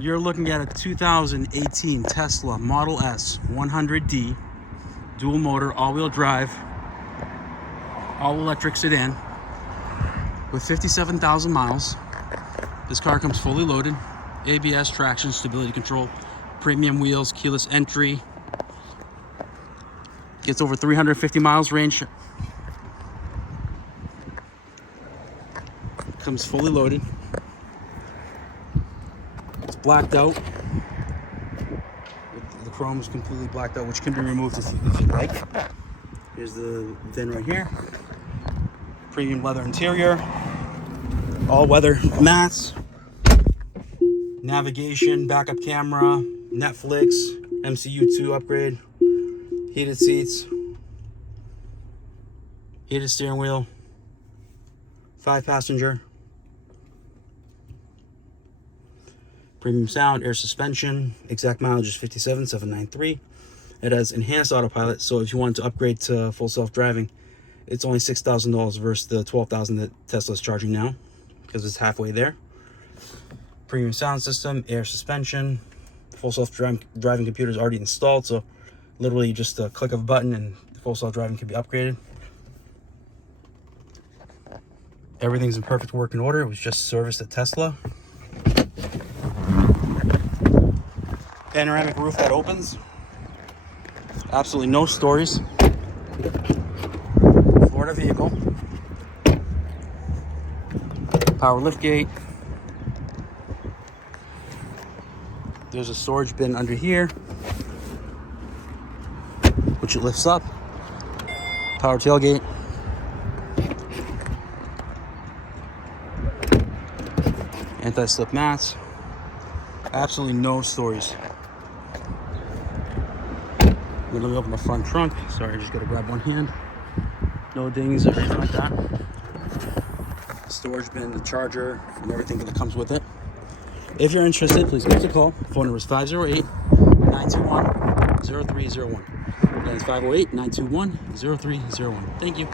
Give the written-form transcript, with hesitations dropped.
You're looking at a 2018 Tesla Model S 100D dual motor, all-wheel drive, all-electric sedan with 57,000 miles. This car comes fully loaded, ABS, traction, stability control, premium wheels, keyless entry, gets over 350 miles range, comes fully loaded. It's blacked out. The chrome is completely blacked out, which can be removed if you like. Here's the VIN right here. Premium leather interior, all-weather mats, navigation, backup camera, Netflix, MCU2 upgrade, heated seats, heated steering wheel, 5-passenger, premium sound, air suspension, exact mileage is 57,793. It has enhanced autopilot, so if you want to upgrade to full self-driving, it's only $6,000 versus the $12,000 that Tesla's charging now, because it's halfway there. Premium sound system, air suspension, full self-driving computer is already installed, so literally just a click of a button and the full self-driving can be upgraded. Everything's in perfect working order. It was just serviced at Tesla. Panoramic roof that opens. Absolutely no stories. Florida vehicle. Power lift gate. There's a storage bin under here, which it lifts up. Power tailgate. Anti-slip mats. Absolutely no stories. Let me open the front trunk. Sorry, I just gotta grab one hand. No dings or anything like that. Storage bin, the charger, and everything that comes with it. If you're interested, please give us a call. Phone number is 508-921-0301. That is 508-921-0301. Thank you.